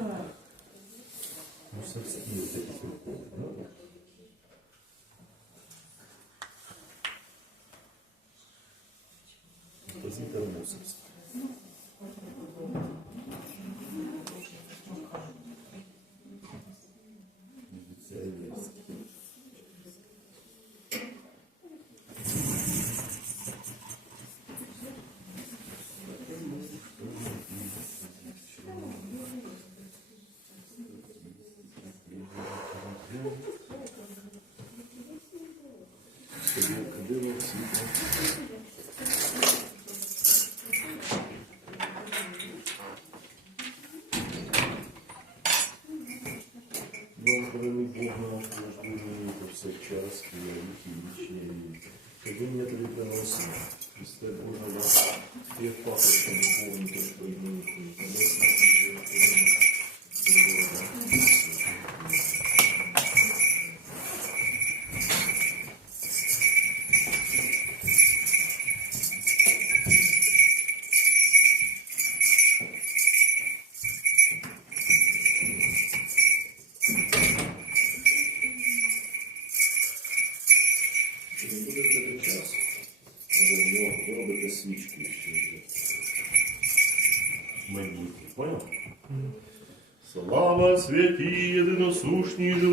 Ну, все-таки, вот эти курковые, да? Храни Бог наш нуждуємо повсякчас і на віки вічні. Тобі я тобі приносимо, Христе Боже вас, ти як папочка духовну, то ж приймуй, небесна Божа, new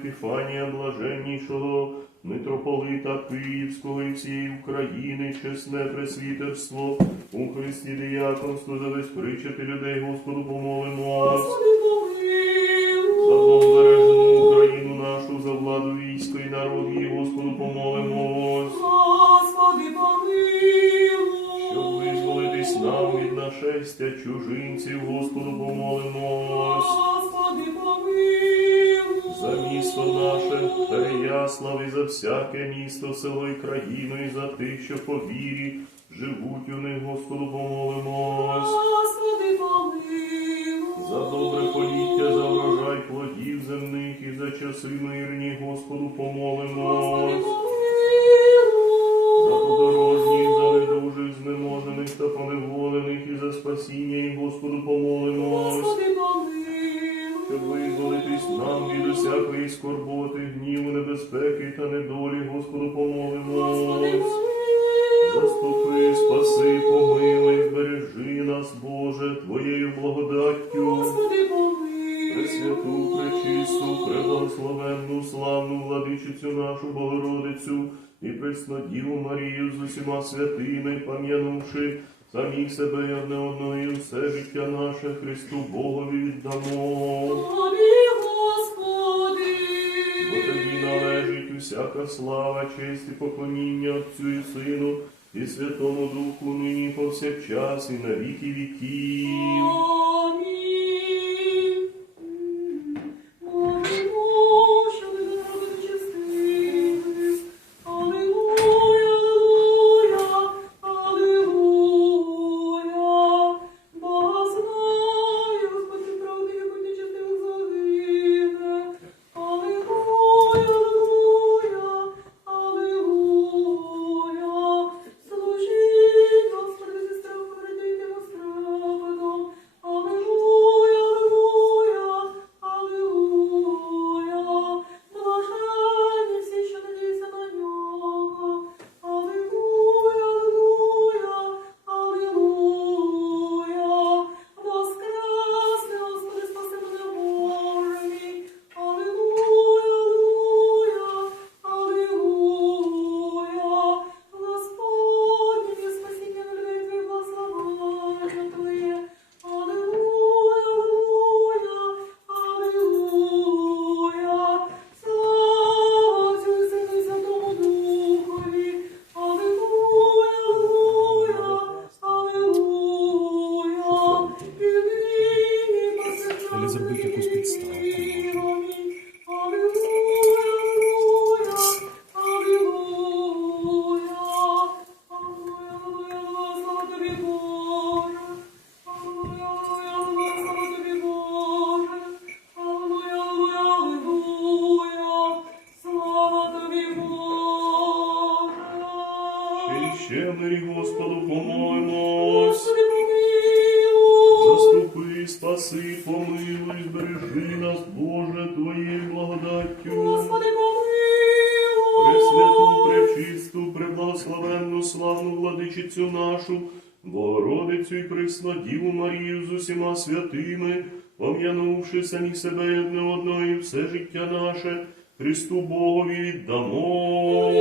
Епіфанія, блаженнішого, митрополита Київського і всієї України, чесне пресвітерство, у Христі діяконство, за весь причати людей, Господу, помолимось. Господи, За помилуй. Україну нашу, за владу війська і народ її, Господу, помолимось. Господи, Щоб визволитись нам від нашестя чужинців, Господу, помолимось. Господи, помилуй. За місто наше, Переяслав і за всяке місто, село і країну, і за тих, що по вірі живуть у них, Господу, помолимось. Господи, помилуй. За добре поліття, за врожай плодів земних і за часи мирні, Господу, помолимось. За подорожніх, за недужих, знеможених та поневолених, і за спасіння, і Господу, помолимось. Щоб визволитись нам від усякої скорботи, гніву, небезпеки та недолі, Господу, помолимось. Заступи, спаси, помилуй, збережи нас, Боже, Твоєю благодаттю. Господи. Пресвяту, пречисту, преблагословенну, славну владичицю нашу Богородицю і Преснодіву Марію з усіма святими, пам'янувши самих себе і одне одного і все життя наше Христу Богові віддамо. Тобі, Господи. Бо тобі належить усяка слава, честь і поклоніння Отцю і Сину і Святому Духу нині повсякчас і на віки віків. Амінь. Помилуй, збережи нас, Боже, Твоєю благодаттю. Господи, Пресвяту, пречисту, преблагословенну, славну владичицю нашу, Богородицю і Преснодіву Марію з усіма святими, пом'янувши самі себе одне одного і все життя наше, Христу Богові віддамо.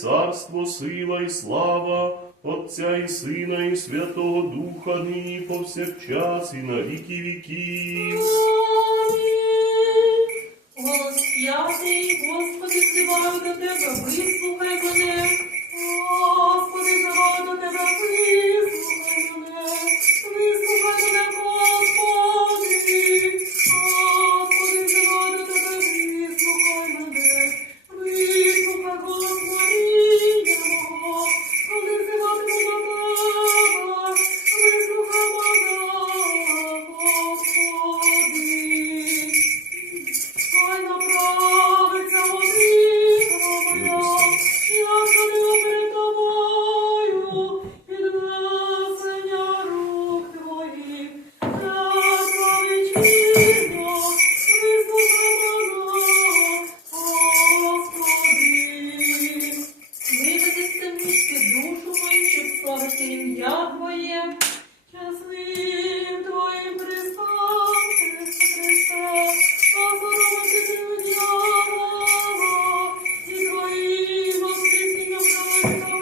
Царство, сила і слава, Отця і Сина, і Святого Духа, нині повсякчас, і на віки віків. Голос Thank you.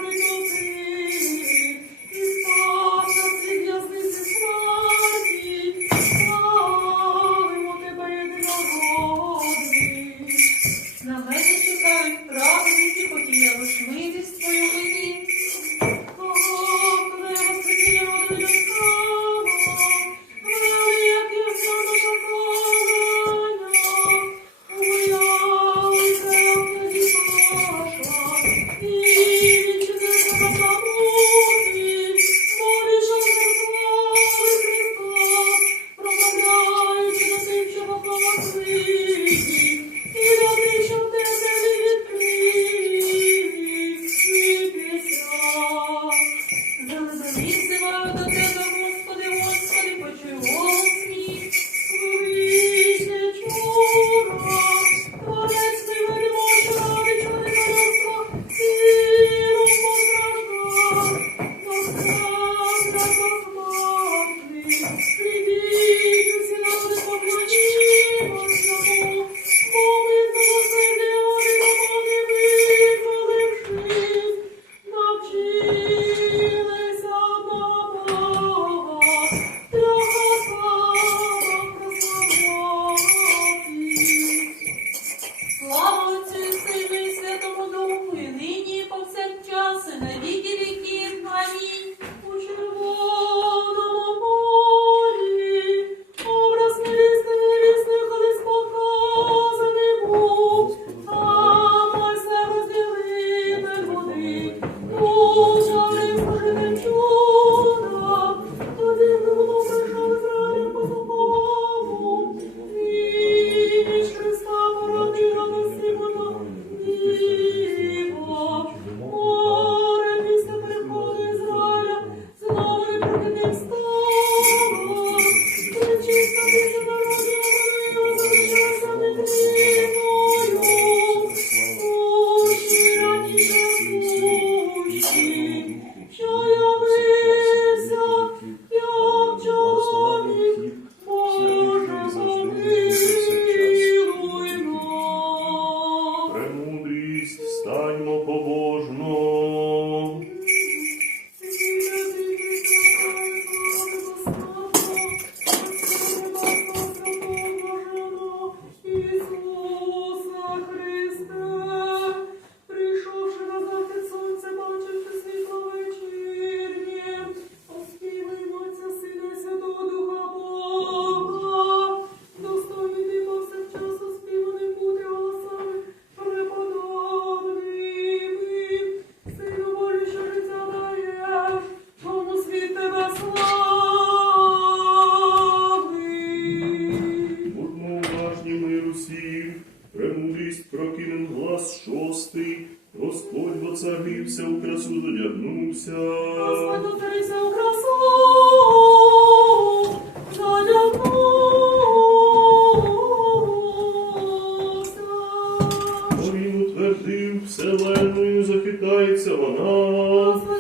Вселенною, захитається вона.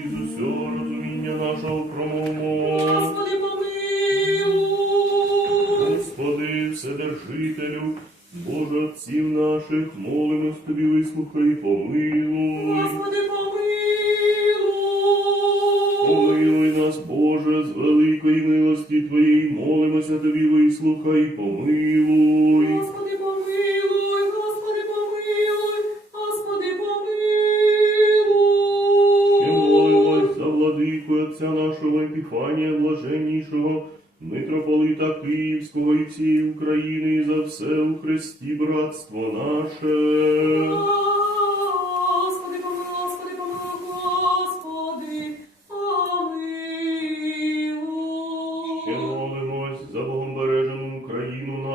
Усього розуміння нашого промовмо. Господи, помилуй. Господи, Вседержителю, Боже отців наших, молимось тобі, вислухай і помилуй. Господи, помилуй. Помилуй нас, Боже, з великої милості Твоєї, молимося тобі, вислухай і помилуй.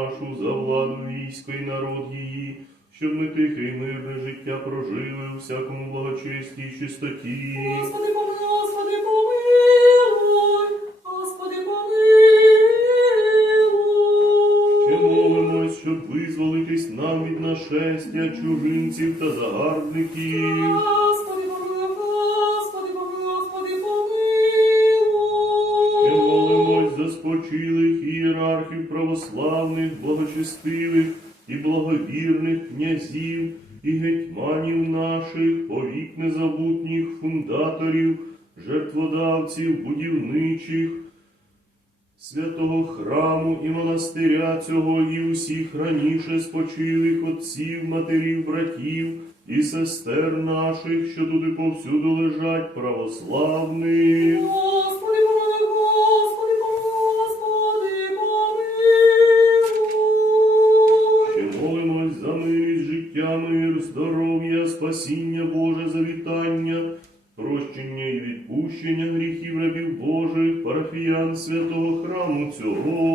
Нашу, за владу війська і народ її, щоб ми тихе і мирне життя прожили у всякому благочесті й чистоті. Господи, помилуй, Господи, помилуй, Господи, Ще помилуй. молимось, щоб визволитись нам від нашестя чужинців та загарбників. Благочестивих і благовірних князів і гетьманів наших, повік незабутніх фундаторів, жертводавців, будівничих, святого храму і монастиря цього і усіх раніше спочилих отців, матерів, братів і сестер наших, що туди повсюду лежать православних. Спасіння Боже, завітання, прощення і відпущення гріхів рабів Божих, парафіян святого храму цього.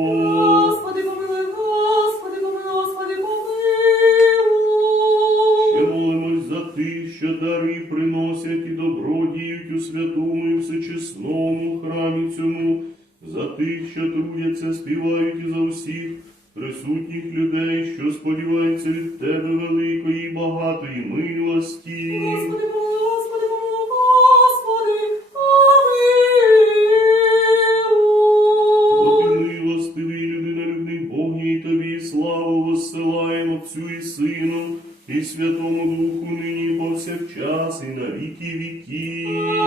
Славу воссилаємо Отцю і Сину, і Святому Духу нині повсякчас, і на віки віків.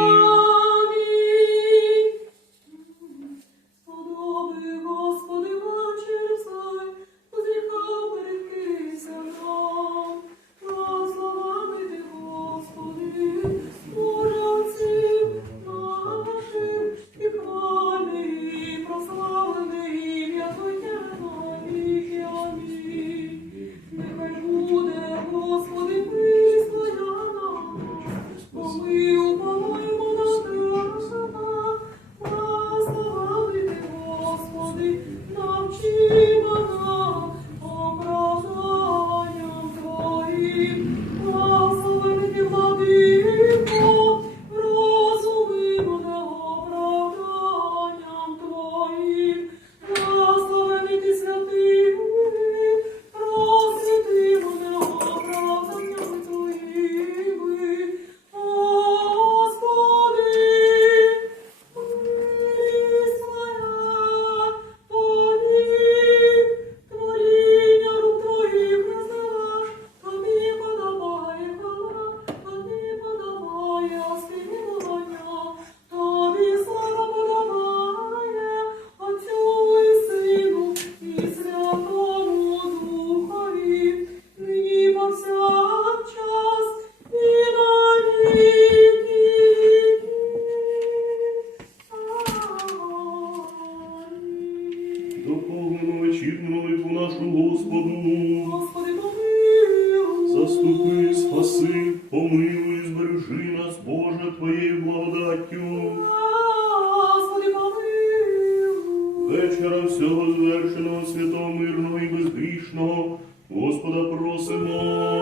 Доповнимо вечірню молитву нашу Господу. Господи, помилуй. Заступи, спаси, помилуй, збережи нас, Боже, Твоєю благодаттю. Господи, помилуй. Вечора всього звершеного, святого, мирного і безгрішного, Господа просимо.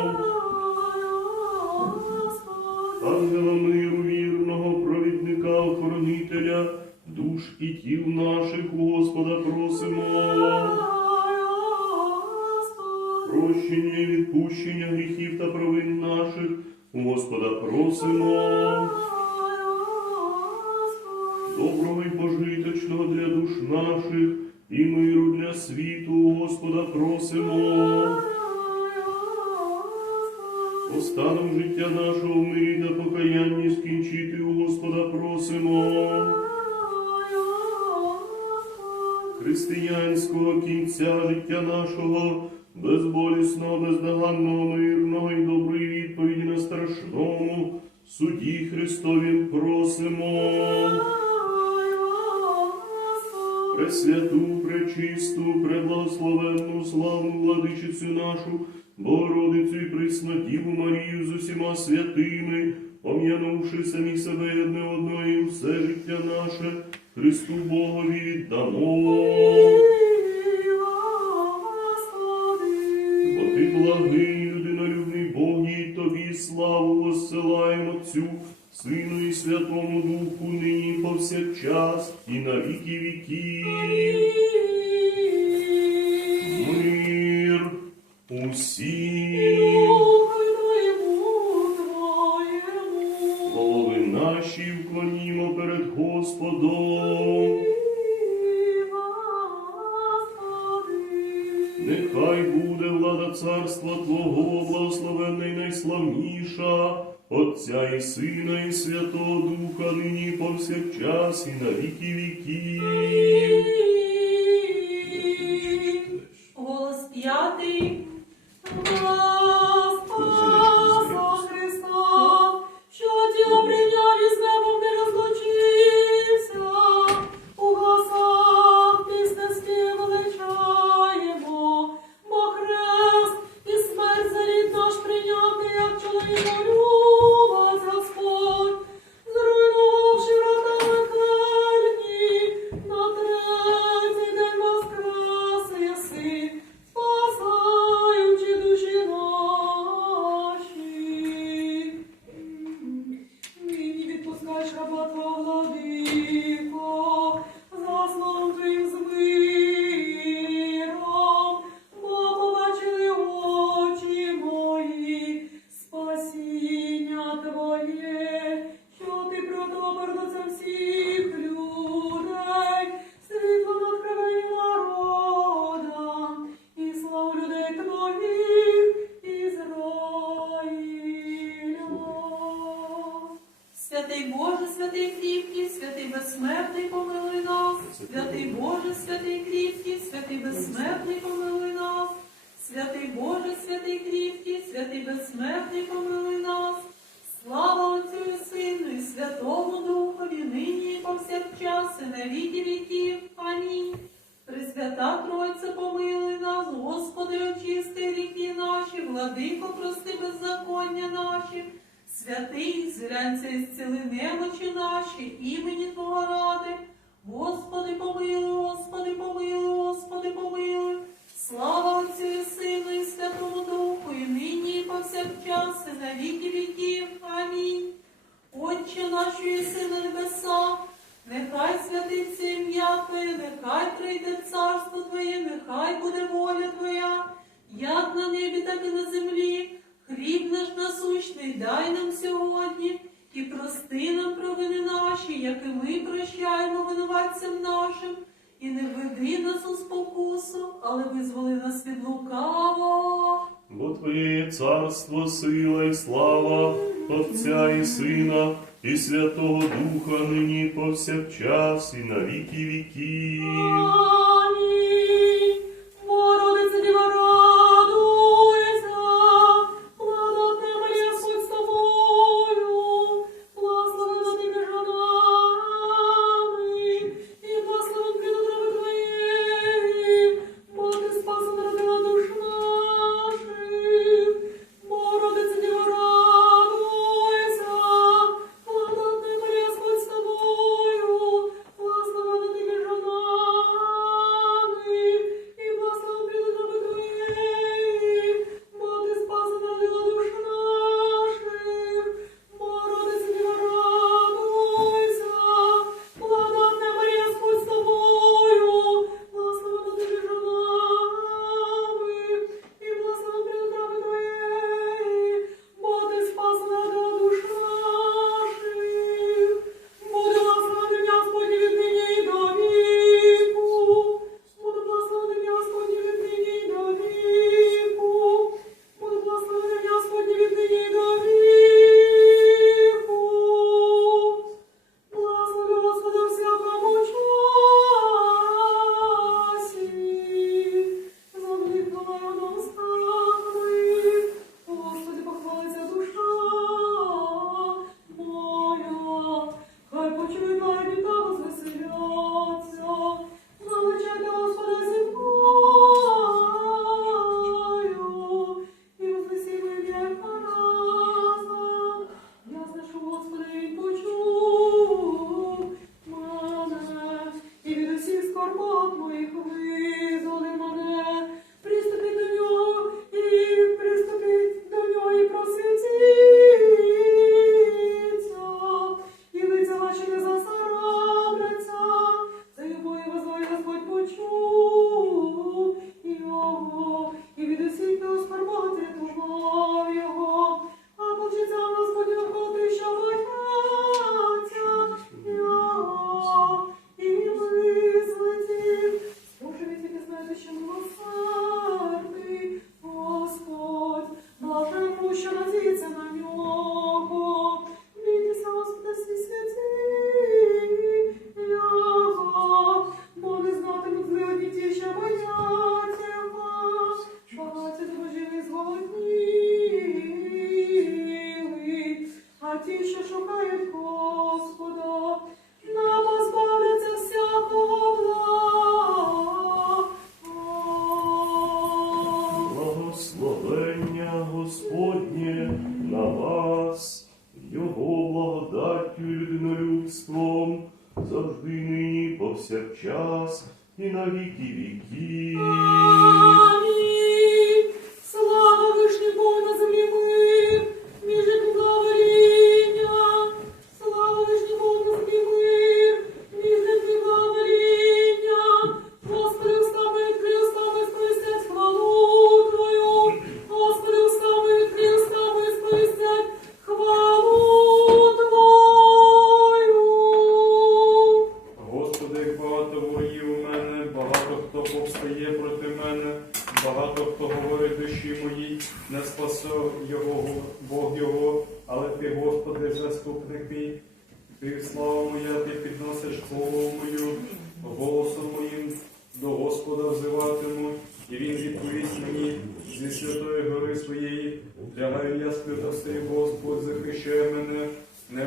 Господа просимо. Доброго і пожиточного для душ наших і миру для світу, Господа просимо. Останом життя нашого в мирі та покаянні скінчити, у Господа просимо. Християнського кінця життя нашого, безболісного, бездоганного, мирного і доброї відповіді на страшному суді Христовім просимо. Пресвяту, пречисту, преблагословенну, славну владичицю нашу, Богородицю і Преснодіву Марію з усіма святими, пом'янувши самі себе й одне одного і все життя наше, Христу Богові віддамо. Отцю, Сину і Святому Духу, нині повсякчас і на віки віків. Святий Боже, святий кріпкий, святий безсмертний, помилуй нас. Святий Боже, святий кріпкий, святий безсмертний, помилуй нас. Слава Отцю і Сину і Святому Духові, нині і повсякчас, і на віки віків. Амінь. Пресвята Тройця, помилуй нас, Господи, очисти гріхи наші, владико, прости беззаконня наші. Святий, зглянься і зціли немочі наші, імені Твого ради. Господи, помилуй, Господи, помилуй, Господи, помилуй. Слава Отцю і Сину і Святому Духу, і нині, і повсякчас, і на віки віків. Амінь. Отче наш, що єси на нехай святиться ім'я Твоє, нехай прийде царство Твоє, нехай буде воля Твоя, як на небі, так і на землі. Хліб наш насущний дай нам сьогодні, і прости нам провини наші, як і ми прощаємо винуватцям нашим, і не веди нас у спокусу, але визволи нас від лукавого. Бо Твоє є царство, сила і слава, Отця і Сина, і Святого Духа, нині повсякчас, і на віки віків. Амінь.